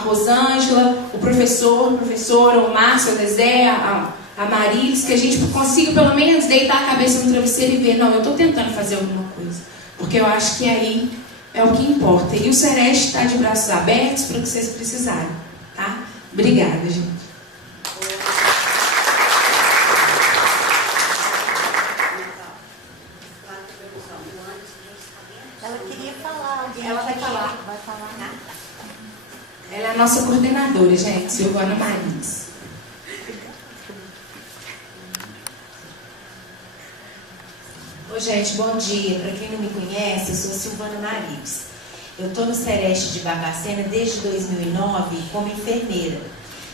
Rosângela, o professor, a professora, o Márcio, a Nezé, a Marilis, que a gente consiga pelo menos deitar a cabeça no travesseiro e ver, não, eu estou tentando fazer alguma coisa. Porque eu acho que aí é o que importa. E o Sereste está de braços abertos para o que vocês precisarem. Tá? Obrigada, gente. Ela queria falar. Ela vai falar. Vai falar, né? Ela é a nossa coordenadora, gente, Silvana Marilis. Oi, gente, bom dia. Para quem não me conhece, eu sou Silvana Marilis. Eu estou no Sereste de Barbacena desde 2009 como enfermeira.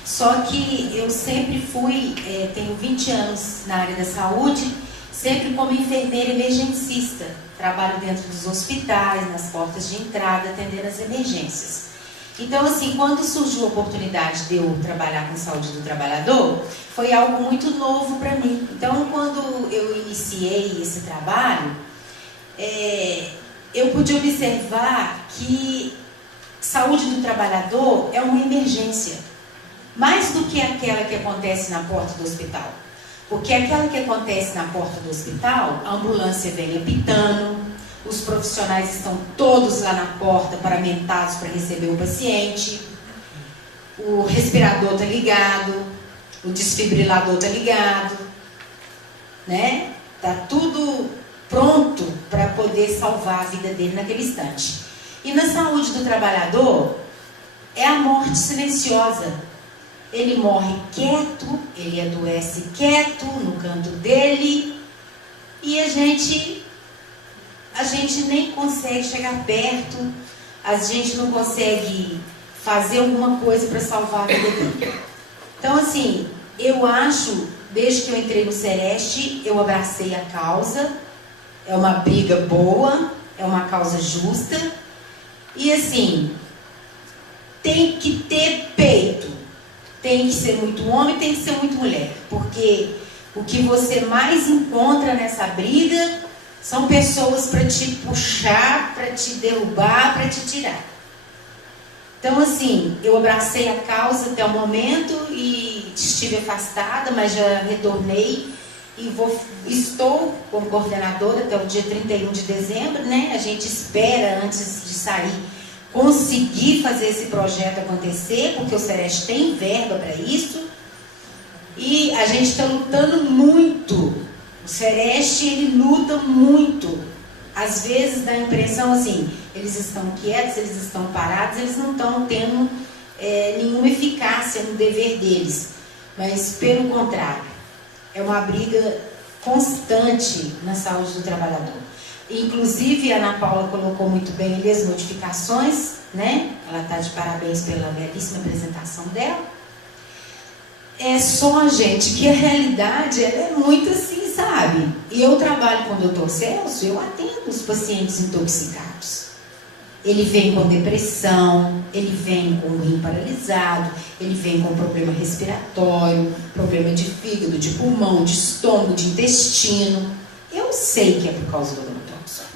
Só que eu sempre fui, tenho 20 anos na área da saúde, sempre como enfermeira emergencista. Trabalho dentro dos hospitais, nas portas de entrada, atendendo as emergências. Então, assim, quando surgiu a oportunidade de eu trabalhar com saúde do trabalhador, foi algo muito novo para mim. Então, quando eu iniciei esse trabalho, eu pude observar que saúde do trabalhador é uma emergência, mais do que aquela que acontece na porta do hospital. Porque aquela que acontece na porta do hospital, a ambulância vem apitando, os profissionais estão todos lá na porta paramentados para receber o paciente, o respirador está ligado, o desfibrilador está ligado, né? Está tudo pronto para poder salvar a vida dele naquele instante. E na saúde do trabalhador, é a morte silenciosa. Ele morre quieto, ele adoece quieto, no canto dele, e a gente nem consegue chegar perto, a gente não consegue fazer alguma coisa para salvar a vida dele. Então, assim, eu acho, desde que eu entrei no Sereste, eu abracei a causa, é uma briga boa, é uma causa justa, e assim, tem que ter peito, tem que ser muito homem, tem que ser muito mulher, porque o que você mais encontra nessa briga são pessoas para te puxar, para te derrubar, para te tirar. Então, assim, eu abracei a causa até o momento e estive afastada, mas já retornei e estou como coordenadora até o dia 31 de dezembro, né? A gente espera, antes de sair, conseguir fazer esse projeto acontecer, porque o Sereste tem verba para isso. E a gente está lutando muito. O Sereste, ele luta muito. Às vezes dá a impressão assim, eles estão quietos, eles estão parados, eles não estão tendo nenhuma eficácia no dever deles. Mas, pelo contrário, é uma briga constante na saúde do trabalhador. Inclusive, a Ana Paula colocou muito bem ali as notificações, né? Ela está de parabéns pela belíssima apresentação dela. É só, gente, que a realidade é muito assim, sabe? E eu trabalho com o Dr. Celso, eu atendo os pacientes intoxicados. Ele vem com depressão, ele vem com o rim paralisado, ele vem com problema respiratório, problema de fígado, de pulmão, de estômago, de intestino. Eu sei que é por causa do agrotóxico.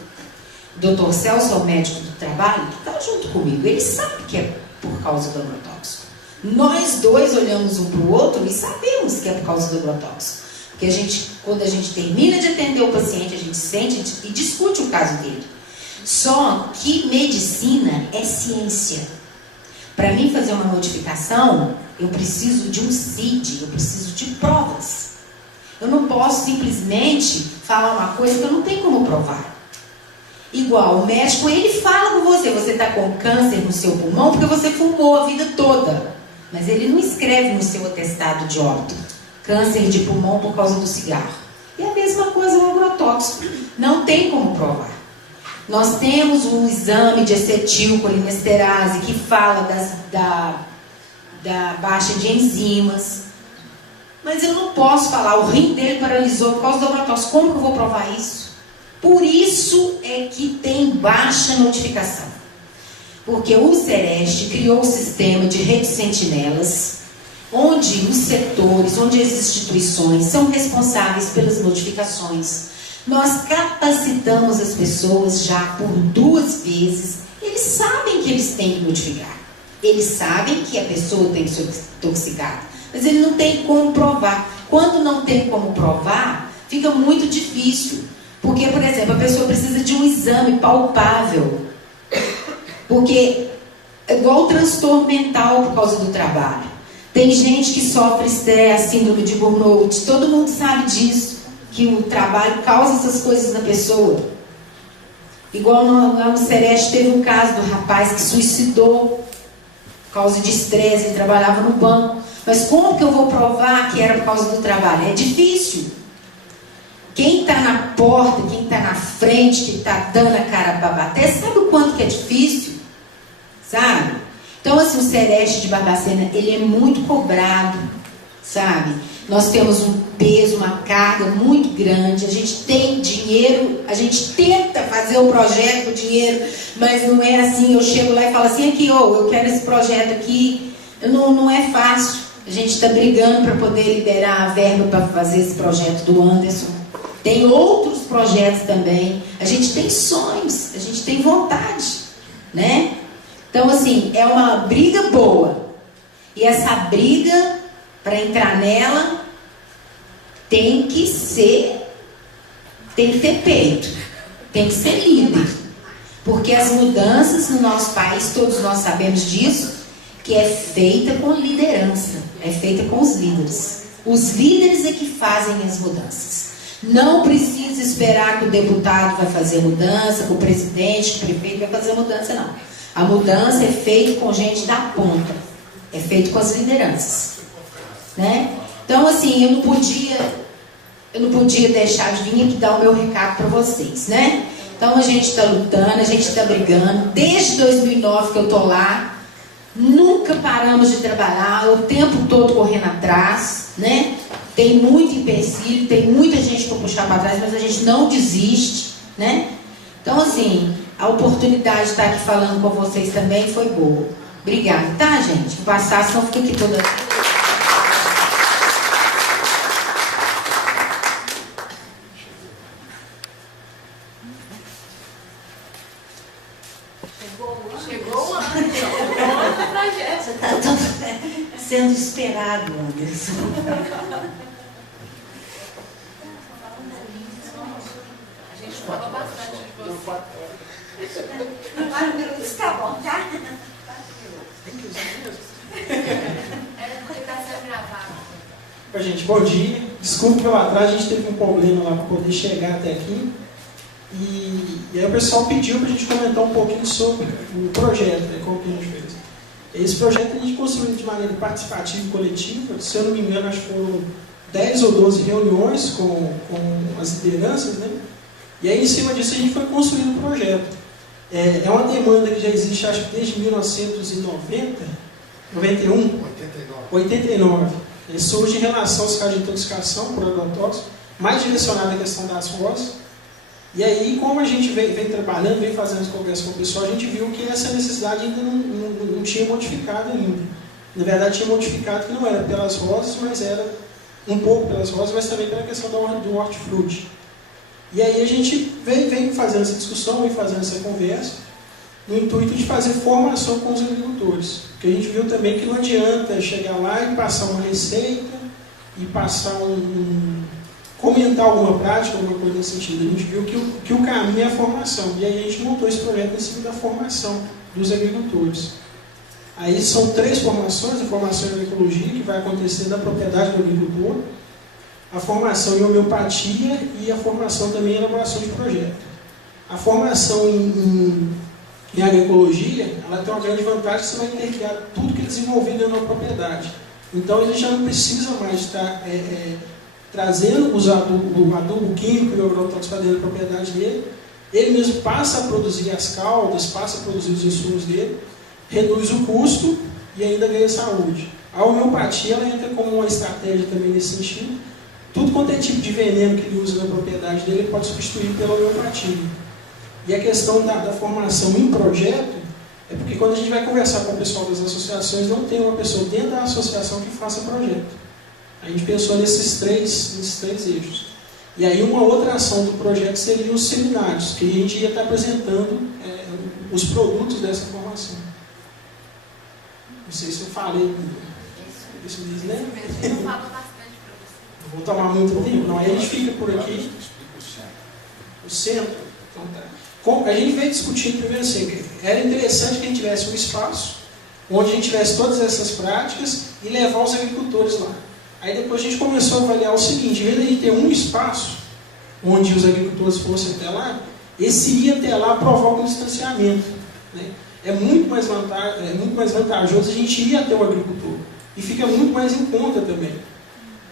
O Dr. Celso é o médico do trabalho que está junto comigo. Ele sabe que é por causa do agrotóxico. Nós dois olhamos um para o outro e sabemos que é por causa do agrotóxico. Porque quando a gente termina de atender o paciente, a gente sente e discute o caso dele. Só que medicina é ciência. Para mim fazer uma notificação, eu preciso de um CID, eu preciso de provas. Eu não posso simplesmente falar uma coisa que eu não tenho como provar. Igual, o médico, ele fala com você está com câncer no seu pulmão porque você fumou a vida toda. Mas ele não escreve no seu atestado de óbito câncer de pulmão por causa do cigarro. E a mesma coisa o agrotóxico. Não tem como provar. Nós temos um exame de acetilcolinesterase que fala da baixa de enzimas. Mas eu não posso falar, o rim dele paralisou por causa do agrotóxico. Como que eu vou provar isso? Por isso é que tem baixa notificação. Porque o Sereste criou um sistema de rede sentinelas, onde os setores, onde as instituições são responsáveis pelas notificações. Nós capacitamos as pessoas já por 2 vezes. Eles sabem que eles têm que notificar. Eles sabem que a pessoa tem que ser intoxicada, mas ele não tem como provar. Quando não tem como provar, fica muito difícil. Porque, por exemplo, a pessoa precisa de um exame palpável. Porque é igual o transtorno mental por causa do trabalho. Tem gente que sofre estresse, síndrome de burnout. Todo mundo sabe disso, que o trabalho causa essas coisas na pessoa. Igual no Sereste teve um caso do rapaz que suicidou por causa de estresse, ele trabalhava no banco. Mas como que eu vou provar que era por causa do trabalho? É difícil. Quem está na porta, quem está na frente, que está dando a cara para bater, sabe o quanto que é difícil? Sabe? Então, assim, o Sereste de Barbacena, ele é muito cobrado, sabe? Nós temos um peso, uma carga muito grande, a gente tem dinheiro, a gente tenta fazer o projeto com dinheiro, mas não é assim, eu chego lá e falo assim, aqui, eu quero esse projeto aqui, não é fácil. A gente está brigando para poder liberar a verba para fazer esse projeto do Anderson. Tem outros projetos também. A gente tem sonhos, a gente tem vontade, né? Então, assim, é uma briga boa. E essa briga, para entrar nela, tem que ter peito, tem que ser líder. Porque as mudanças no nosso país, todos nós sabemos disso, que é feita com liderança, é feita com os líderes. Os líderes é que fazem as mudanças. Não precisa esperar que o deputado vai fazer mudança, que o presidente, que o prefeito vai fazer mudança, não. A mudança é feita com gente da ponta, é feita com as lideranças, né? Então, assim, eu não podia deixar de vir aqui dar o meu recado para vocês, né? Então, a gente está lutando, a gente está brigando, desde 2009 que eu estou lá, nunca paramos de trabalhar, o tempo todo correndo atrás, né? Tem muito empecilho, tem muita gente para puxar para trás, mas a gente não desiste, né? Então, assim, a oportunidade de estar aqui falando com vocês também foi boa. Obrigada, tá, gente? Vou passar, senão fica aqui toda... Chegou o projeto. Você está sendo esperado, Anderson. A gente falou bastante de você. 4 minutos tá bom, tá? Tem que usar mesmo? É porque está sendo gravado. Oi, gente, bom dia. Desculpe pelo atraso, a gente teve um problema lá para poder chegar até aqui. E aí o pessoal pediu para a gente comentar um pouquinho sobre o projeto, né, como que a gente fez. Esse projeto a gente construiu de maneira participativa e coletiva. Se eu não me engano, acho que foram 10 ou 12 reuniões com as lideranças, né? E aí, em cima disso, a gente foi construindo o projeto. É uma demanda que já existe, acho que desde 1990, 91? 89. Ele surge em relação aos casos de intoxicação por agrotóxicos, mais direcionado à questão das rosas. E aí, como a gente vem trabalhando, vem fazendo as conversas com o pessoal, a gente viu que essa necessidade ainda não tinha modificado ainda. Na verdade, tinha modificado que não era pelas rosas, mas era um pouco pelas rosas, mas também pela questão do hortifruti. E aí a gente vem fazendo essa discussão, vem fazendo essa conversa, no intuito de fazer formação com os agricultores. Porque a gente viu também que não adianta chegar lá e passar uma receita, e passar comentar alguma prática, alguma coisa nesse sentido. A gente viu que o caminho é a formação. E aí a gente montou esse projeto em cima da formação dos agricultores. Aí são 3 formações: a formação em agroecologia, que vai acontecer na propriedade do agricultor, a formação em homeopatia e a formação também em elaboração de projeto. A formação em agroecologia, ela tem uma grande vantagem, que você vai interligar tudo que é desenvolvido dentro da propriedade. Então a gente já não precisa mais estar trazendo o adubo químico e o agrotóxico para dentro da propriedade dele. Ele mesmo passa a produzir as caldas, passa a produzir os insumos dele, reduz o custo e ainda ganha saúde. A homeopatia, ela entra como uma estratégia também nesse sentido. Tudo quanto é tipo de veneno que ele usa na propriedade dele, ele pode substituir pela homeopatia. E a questão da formação em projeto é porque quando a gente vai conversar com o pessoal das associações, não tem uma pessoa dentro da associação que faça projeto. A gente pensou nesses três eixos. E aí uma outra ação do projeto seria os seminários, que a gente ia estar apresentando os produtos dessa formação. Não sei se eu falei isso diz, né? Eu falo bastante para você. Não vou tomar muito tempo, não. Aí a gente fica por aqui. O centro. Então tá. A gente veio discutindo primeiro assim, era interessante que a gente tivesse um espaço onde a gente tivesse todas essas práticas e levar os agricultores lá. Aí depois a gente começou a avaliar o seguinte, em vez de a gente ter um espaço onde os agricultores fossem até lá, esse ir até lá provoca um distanciamento. Né? É muito mais vantajoso a gente ir até o agricultor. E fica muito mais em conta também.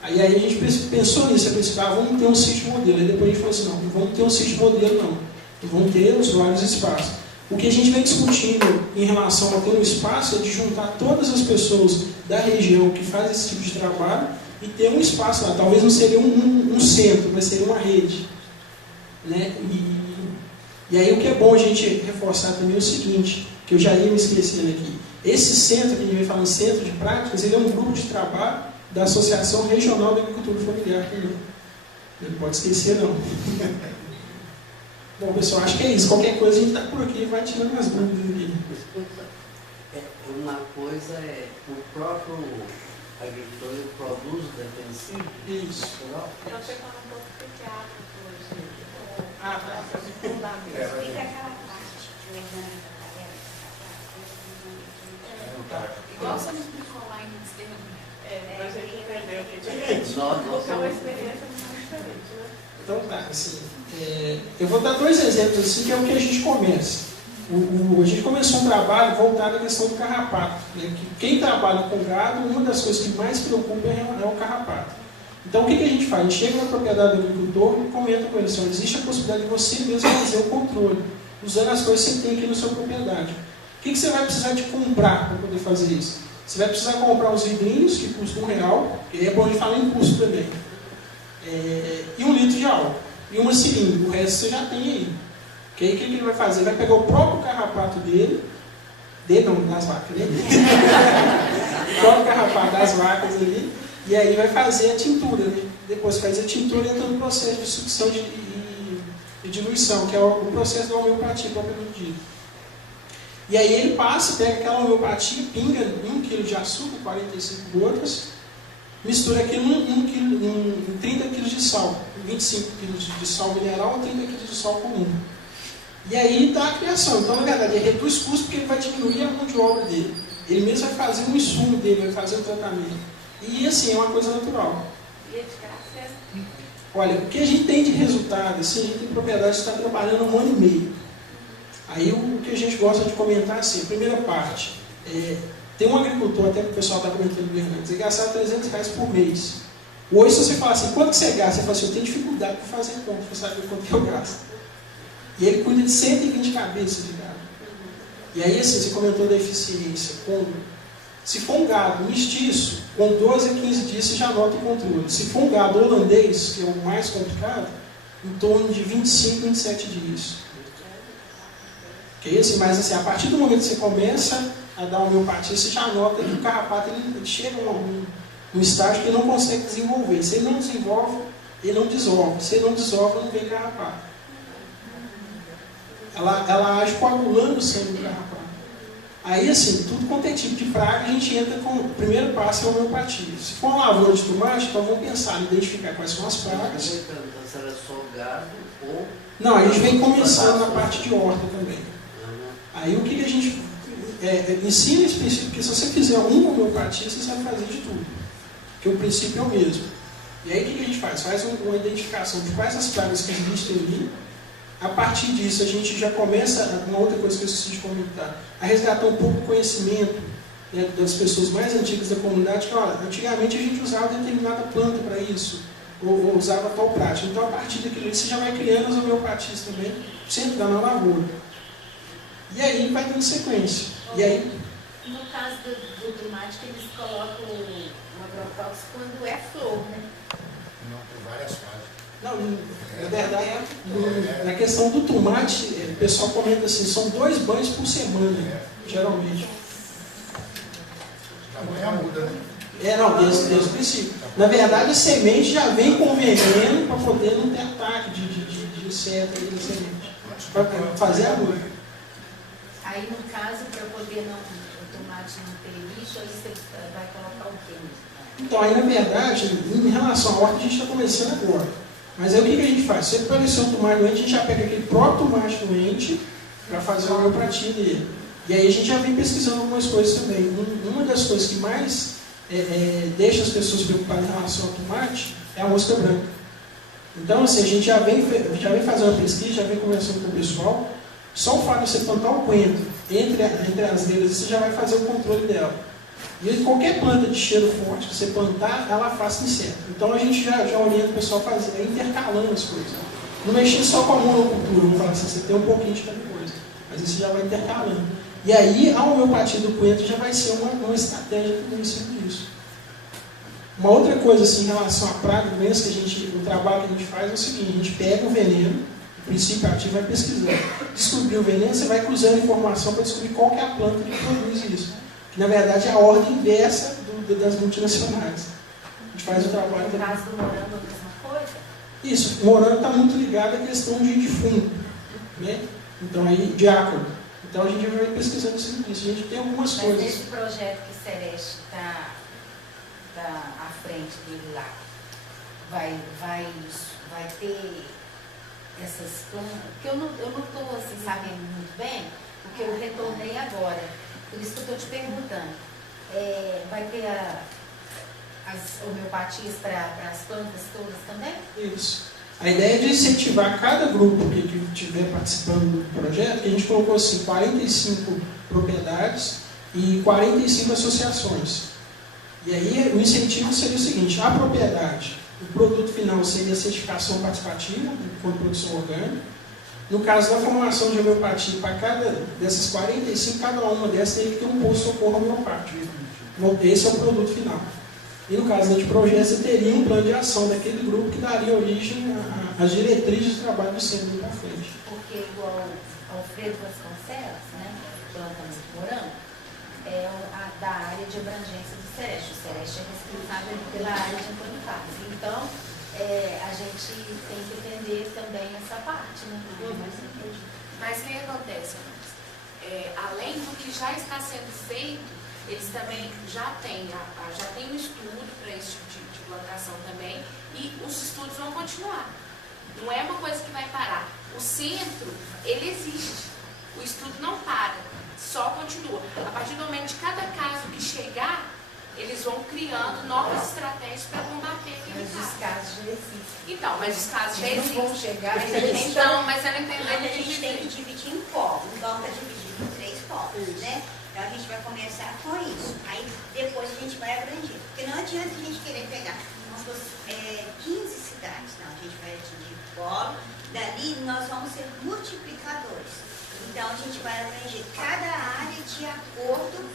Aí a gente pensou nisso, vamos ter um sítio modelo. Aí depois a gente falou assim, não vamos ter um sítio modelo não. Vamos ter os vários espaços. O que a gente vem discutindo em relação a ter um espaço é de juntar todas as pessoas da região que fazem esse tipo de trabalho e ter um espaço lá. Talvez não seria um centro, mas seria uma rede. Né? E aí o que é bom a gente reforçar também é o seguinte, que eu já ia me esquecendo aqui. Esse centro, que a gente vem falando centro de práticas, ele é um grupo de trabalho da Associação Regional da Agricultura Familiar também. Não pode esquecer não. Bom, pessoal, acho que é isso. Qualquer coisa a gente está por aqui e vai tirando as dúvidas aqui. Uma coisa é o próprio agricultor produz o defensivo. Isso. Eu sei falar um pouco de teatro hoje. Ah, tá. Fundamento. Fica aquela parte de Igual você me explicou lá em Amsterdã. Pra gente entender o que é. Nós Porque é uma experiência muito diferente, né? Então tá, assim, eu vou dar dois exemplos assim, que é o que a gente começa. A gente começou um trabalho voltado à questão do carrapato. Né? Que quem trabalha com gado, uma das coisas que mais preocupa é o carrapato. Então o que a gente faz? A gente chega na propriedade do agricultor e comenta com ele assim, existe a possibilidade de você mesmo fazer o controle, usando as coisas que você tem aqui na sua propriedade. O que você vai precisar de comprar para poder fazer isso? Você vai precisar comprar os vidrinhos, que custam R$1, e é bom a gente falar em custo também. E 1 litro de álcool. E uma seringa. O resto você já tem aí. Que aí o que ele vai fazer? Ele vai pegar o próprio carrapato das vacas, né? O próprio carrapato das vacas ali, e aí vai fazer a tintura, né? Depois faz a tintura, entra no processo de sucção e diluição, que é o processo da homeopatia propriamente dito. E aí ele passa, pega aquela homeopatia, pinga 1 kg de açúcar, 45 gotas, mistura aquilo em 30 kg de sal, 25 kg de sal mineral ou 30 kg de sal comum. E aí dá a criação. Então, na verdade, ele reduz custo porque ele vai diminuir a mão de obra dele. Ele mesmo vai fazer um insumo dele, vai fazer o tratamento. E assim, é uma coisa natural. E é de graça. Olha, o que a gente tem de resultado, assim, a gente tem propriedade que está trabalhando 1 ano e meio. Aí o que a gente gosta de comentar assim, a primeira parte, tem um agricultor, até que o pessoal está comentando no Hernandes, ele gasta R$300 por mês. Hoje, se você falar assim, quanto você gasta? Você fala assim, eu tenho dificuldade para fazer conta, para saber quanto que eu gasto. E ele cuida de 120 cabeças de gado. E aí, assim, você comentou da eficiência. Se for um gado mestiço, com 12 a 15 dias você já nota o controle. Se for um gado holandês, que é o mais complicado, em torno de 25, 27 dias. Okay? Assim, mas assim, a partir do momento que você começa a dar homeopatia, você já nota que o carrapato ele chega a um estágio que ele não consegue desenvolver. Se ele não desenvolve, ele não desova. Se ele não desova, não vem carrapato. Ela age coagulando o sangue do carrapato. Aí, assim, tudo quanto é tipo de praga, a gente entra com o primeiro passo é a homeopatia. Se for uma lavoura de tomate, então vamos pensar em identificar quais são as pragas. Se era só gado ou... Não, a gente vem começando na parte de horta também. Aí o que a gente ensina esse princípio, porque se você fizer uma homeopatia, você sabe fazer de tudo. Porque o princípio é o mesmo. E aí o que a gente faz? Faz uma identificação de quais as pragas que existem ali. A partir disso, a gente já começa, uma outra coisa que eu esqueci de comentar, a resgatar um pouco do conhecimento, né, das pessoas mais antigas da comunidade, que olha, antigamente a gente usava determinada planta para isso, ou usava tal prática. Então, a partir daquilo ali, você já vai criando as homeopatias também, sempre dá na lavoura. E aí vai dando sequência. E aí, no caso do tomate, eles colocam o agrotóxico quando é flor, né? Não, por várias fases. não, na verdade, na questão do tomate, o pessoal comenta assim, são 2 banhos por semana, geralmente. Amanhã muda, né? Não, desde o princípio. Na verdade, a semente já vem com veneno para poder não ter ataque de inseto aí na semente. Para fazer a muda. Aí, no caso, para poder não... O tomate não ter lixo, aí você vai colocar o quê? Então, aí na verdade, em relação à horta, a gente está começando agora. Mas aí o que a gente faz? Se aparecer um tomate doente, a gente já pega aquele próprio tomate doente para fazer o homeopatia dele. E aí a gente já vem pesquisando algumas coisas também. Uma das coisas que mais deixa as pessoas preocupadas em relação ao tomate é a mosca branca. Então, assim, a gente já vem fazendo uma pesquisa, já vem conversando com o pessoal. Só o fato de você plantar o coentro entre as deuses, você já vai fazer o controle dela. E qualquer planta de cheiro forte que você plantar, ela afasta inseto. Então a gente já orienta o pessoal a fazer, intercalando as coisas. Não mexer só com a monocultura, vamos falar assim, você tem um pouquinho de cada coisa. Mas isso já vai intercalando. E aí a homeopatia do coentro já vai ser uma estratégia também em cima disso. Uma outra coisa assim, em relação à praga, doença, o trabalho que a gente faz é o seguinte: a gente pega o veneno, o princípio ativo, vai pesquisando. Descobrir o veneno, você vai cruzando informação para descobrir qual que é a planta que produz isso. Que na verdade é a ordem inversa das multinacionais. A gente faz o trabalho. No caso do morango, a mesma coisa? Isso, o morango está muito ligado à questão de fungo, né? Então aí, de ácaro. Então a gente vai pesquisando isso. A gente tem algumas coisas. Mas nesse projeto que o Sereste está à frente dele lá, vai ter essas plantas? Porque eu não estou assim, sabendo muito bem, porque eu retornei agora. Por isso que eu estou te perguntando. Vai ter as homeopatias para as plantas todas também? Isso. A ideia é de incentivar cada grupo que estiver participando do projeto, que a gente colocou assim, 45 propriedades e 45 associações. E aí o incentivo seria o seguinte: a propriedade, o produto final seria a certificação participativa, com produção orgânica. No caso da formulação de homeopatia, para cada dessas 45, cada uma dessas teria que ter um posto de socorro homeopático. Esse é o produto final. E no caso de projeto, você teria um plano de ação daquele grupo que daria origem às diretrizes do trabalho do centro para frente. Porque igual Alfredo Vasconcelos, né, plantando morango, é da área de abrangência do Sereste. O Sereste é responsável pela área de Antônio Carlos. Então, a gente tem que entender também essa parte, né? Mas o que acontece? Além do que já está sendo feito, eles também já têm um estudo para esse tipo de plantação também, e os estudos vão continuar. Não é uma coisa que vai parar. O centro, ele existe. O estudo não para, só continua. A partir do momento de cada caso que chegar, eles vão criando novas estratégias para combater aquele caso. Mas os casos já existem. Então, mas os casos já existem. Não vão chegar. Mas ela entendeu. A gente tem que dividir em polos. Então, está dividido em 3 polos, né? Então, a gente vai começar com isso. Aí, depois a gente vai abranger. Porque não adianta a gente querer pegar 15 cidades. Não, a gente vai atingir o polo. Dali, nós vamos ser multiplicadores. Então, a gente vai abranger cada área de acordo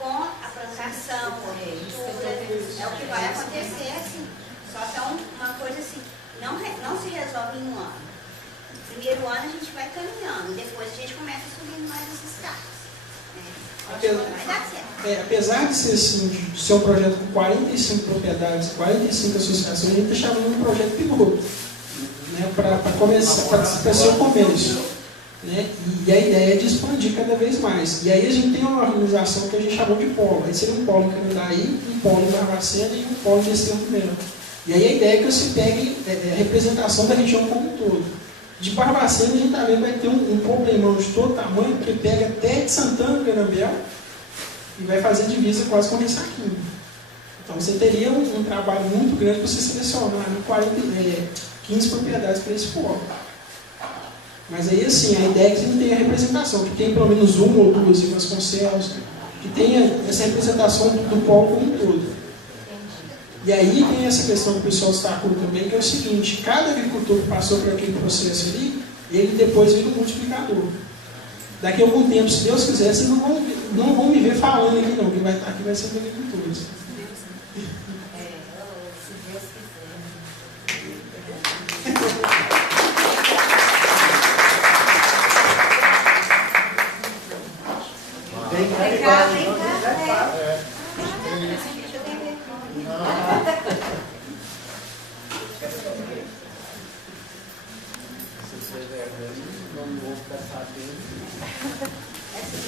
com a plantação, a cultura. É o que vai acontecer assim. Só que é uma coisa assim, não se resolve em um ano. No primeiro ano a gente vai caminhando, depois a gente começa subindo mais os escadas. Vai dar certo. Apesar de ser, assim, de ser um projeto com 45 propriedades, 45 associações, a gente está chamando de um projeto piloto, né, para começar, para ser o começo. Né? E a ideia é de expandir cada vez mais. E aí a gente tem uma organização que a gente chamou de polo. Aí seria um polo em Canandaí, um polo em Barbacena e um polo em Estrela Melo. E aí a ideia é que você pegue a representação da região como um todo. De Barbacena a gente também vai ter um problemão de todo tamanho, porque pega até de Santana do Canambel e vai fazer divisa quase com Ressaquinho. Então você teria um trabalho muito grande para você selecionar 15 propriedades para esse polo. Mas aí, assim, a ideia é que a gente tenha a representação, que tenha pelo menos uma ou duas em Vasconcelos, que tenha essa representação do polo como um todo. E aí tem essa questão que o pessoal destacou também, que é o seguinte: cada agricultor que passou por aquele processo ali, ele depois vira um multiplicador. Daqui a algum tempo, se Deus quiser, vocês não vão me ver falando aqui não, quem vai estar aqui vai ser os agricultores. Se Deus quiser. Vem cá, Vem cá, vem vem cá. Deixa eu ver. Se você não vou ficar sabendo.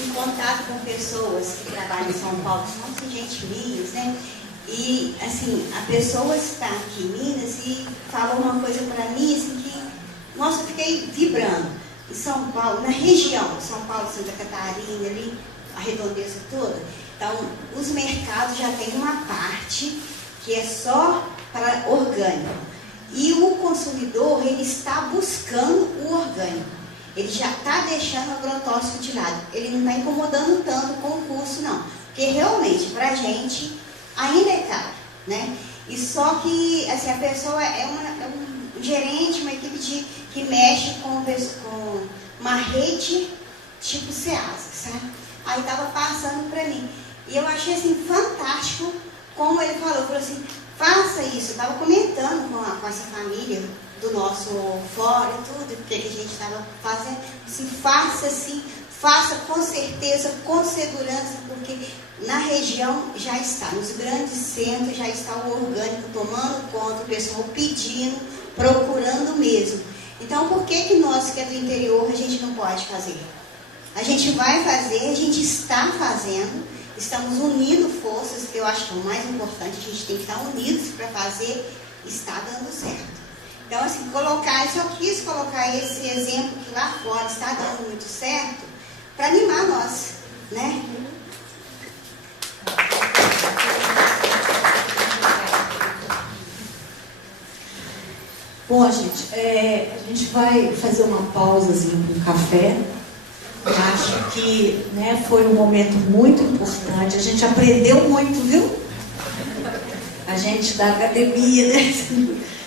Em contato com pessoas que trabalham tirinhas, né? E, assim, a pessoa está aqui em Minas e falou uma coisa para mim, assim, que, nossa, eu fiquei vibrando. Em São Paulo, na região, São Paulo, Santa Catarina, ali, a redondeza toda. Então, os mercados já têm uma parte que é só para orgânico. E o consumidor, ele está buscando o orgânico. Ele já está deixando o agrotóxico de lado. Ele não está incomodando tanto com o custo, não. Porque realmente, para a gente, ainda é caro, né? E só que, assim, a pessoa é um gerente, uma equipe que mexe com uma rede tipo SEASA, sabe? Aí estava passando para mim. E eu achei, assim, fantástico como ele falou assim, faça isso. Eu estava comentando com essa família do nosso fórum e tudo, o que a gente estava fazendo. Assim, faça com certeza, com segurança, porque na região já está, nos grandes centros já está o orgânico tomando conta, o pessoal pedindo, procurando mesmo. Então, por que nós que é do interior a gente não pode fazer? A gente vai fazer, a gente está fazendo, estamos unindo forças, que eu acho que é o mais importante, a gente tem que estar unidos para fazer, está dando certo. Então, assim, eu só quis colocar esse exemplo que lá fora está dando muito certo, para animar nós, né? Bom, gente, a gente vai fazer uma pausazinha para um café. Acho que, né, foi um momento muito importante. A gente aprendeu muito, viu? A gente da academia, né?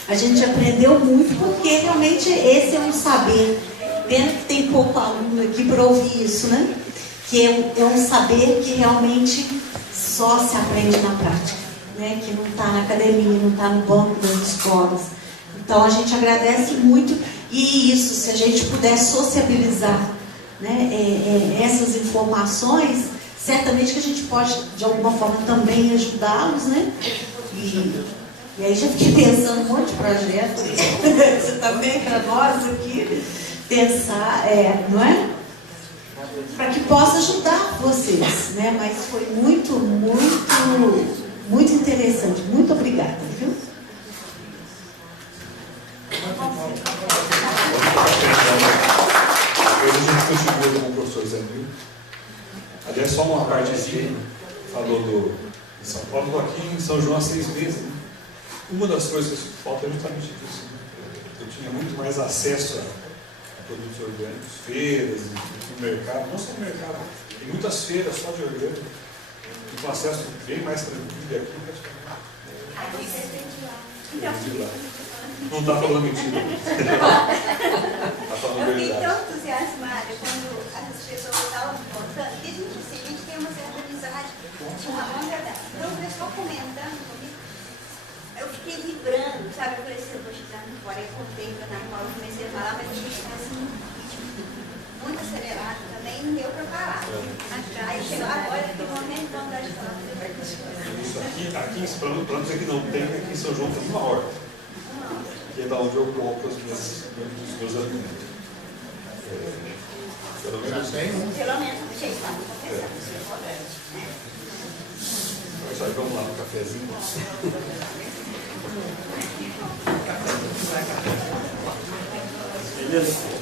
A gente aprendeu muito porque realmente esse é um saber. Pena que tem pouco aluno aqui para ouvir isso, né? Que é um saber que realmente só se aprende na prática, né? Que não está na academia, não está no banco das escolas. Então a gente agradece muito e isso, se a gente puder sociabilizar, né, essas informações, certamente que a gente pode de alguma forma também ajudá-los, né? E aí já fiquei pensando um monte de projetos. Você também para nós aqui pensar, não é? Para que possa ajudar vocês, né? Mas foi muito, muito, muito interessante. Muito obrigada, viu? Hoje a gente continua com o professor Zé Nil. Aliás, só uma parte aqui, falou de São Paulo, estou aqui em São João há 6 meses. Né? Uma das coisas que falta é justamente isso. Né? Eu tinha muito mais acesso a produtos orgânicos, feiras, no mercado, não só no mercado, tem muitas feiras só de orgânico, e com acesso bem mais tranquilo aqui, praticamente. Não está falando mentira. Está falando Eu fiquei verdade. tão entusiasmada quando as pessoas estavam me contando, que a gente tem uma certa amizade, uma longa data. Então o pessoal comentando comigo, eu fiquei vibrando, sabe? Eu falei assim, eu vou chegar no fora, eu contei para na Paula, comecei a falar, mas a gente está assim, muito acelerado também, não deu para falar. Aí chegou agora, eu fiquei morrendo de vontade de falar. Isso aqui para não dizer que não tem, aqui em São João tem uma horta. Que é da onde eu compro os meus alimentos. Pelo menos tem um. Pelo menos, deixa eu estar conversando. Isso aí, vamos lá no cafezinho. Beleza?